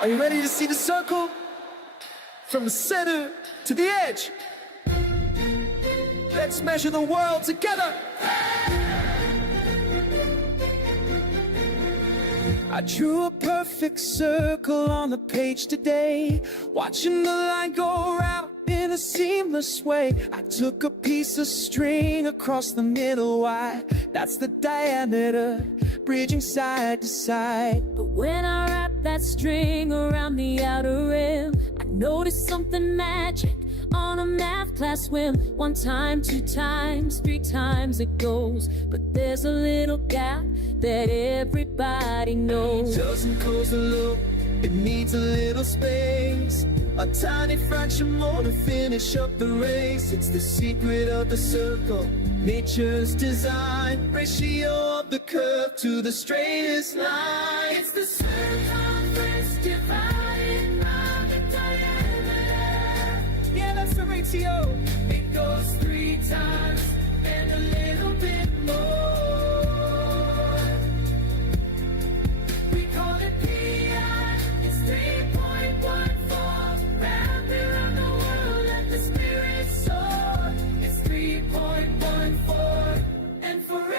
Are you ready to see the circle? From the center to the edge. Let's measure the world together. I drew a perfect circle on the page today, watching the line go round in a seamless way. I took a piece of string across the middle. Why? That's the diameter, bridging side to side. But when I wrapped that string around the outer rim, I noticed something magic on a math class whim. 1 time, 2 times, 3 times it goes, but there's a little gap that everybody knows. Doesn't close the loop, it needs a little space, a tiny fraction more to finish up the race. It's the secret of the circle, nature's design, ratio of the curve to the straightest line. It's the circumference divided by the diameter. Yeah, that's the ratio. It goes 3 times and a little bit more. We call it PI, it's 3.14. Wrap around the world, let the spirit soar. It's 3.14 and forevermore.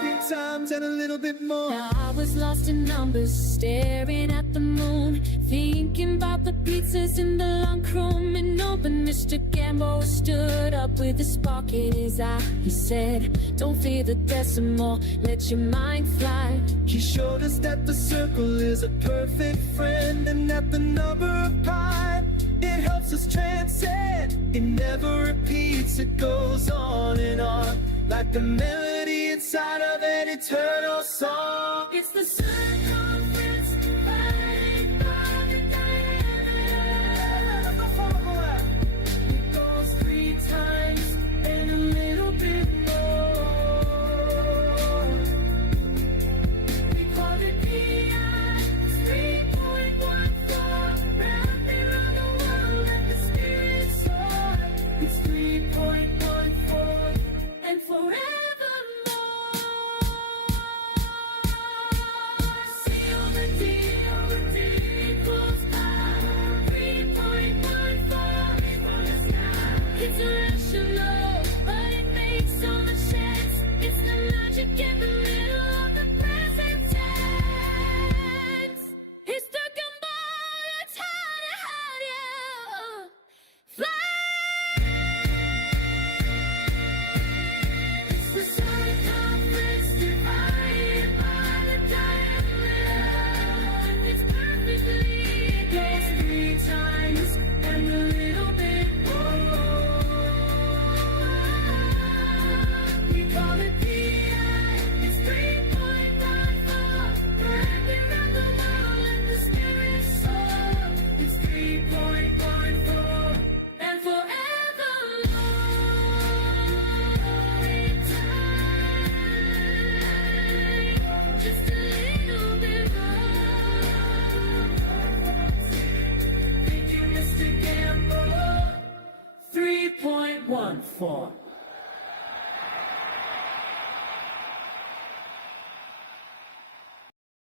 3 times and a little bit more. Now I was lost in numbers, staring at the moon, thinking about the pizzas in the lunchroom. And open Mr. Gamboa stood up with a spark in his eye. He said, don't fear the decimal, let your mind fly. He showed us that the circle is a perfect friend, and that the number of pi, it helps us transcend. It never repeats, it goes on and on, like the melody inside of an eternal song. It's the circumference divided by the diameter. It goes 3 times and a little bit more. We call it PI, it's 3.14. Wrap around the world, let the spirit soar. It's 3.14 and forevermore. Seal the deal, equals pi. 3.14 from the sky. It's irrational, but it makes so much sense. It's the magic in the middle of the present tense. It's the Gamboa that's how you fly. It's the circumference divided by the diameter. It's perfectly, it goes 3 times and a little bit more. We call it PI, it's 3.14. Wrap around the world, let the spirit soar. It's 3.14 and forevermore. In time, just a little bit more. Thank you, Mr. Gamboa. 3.14.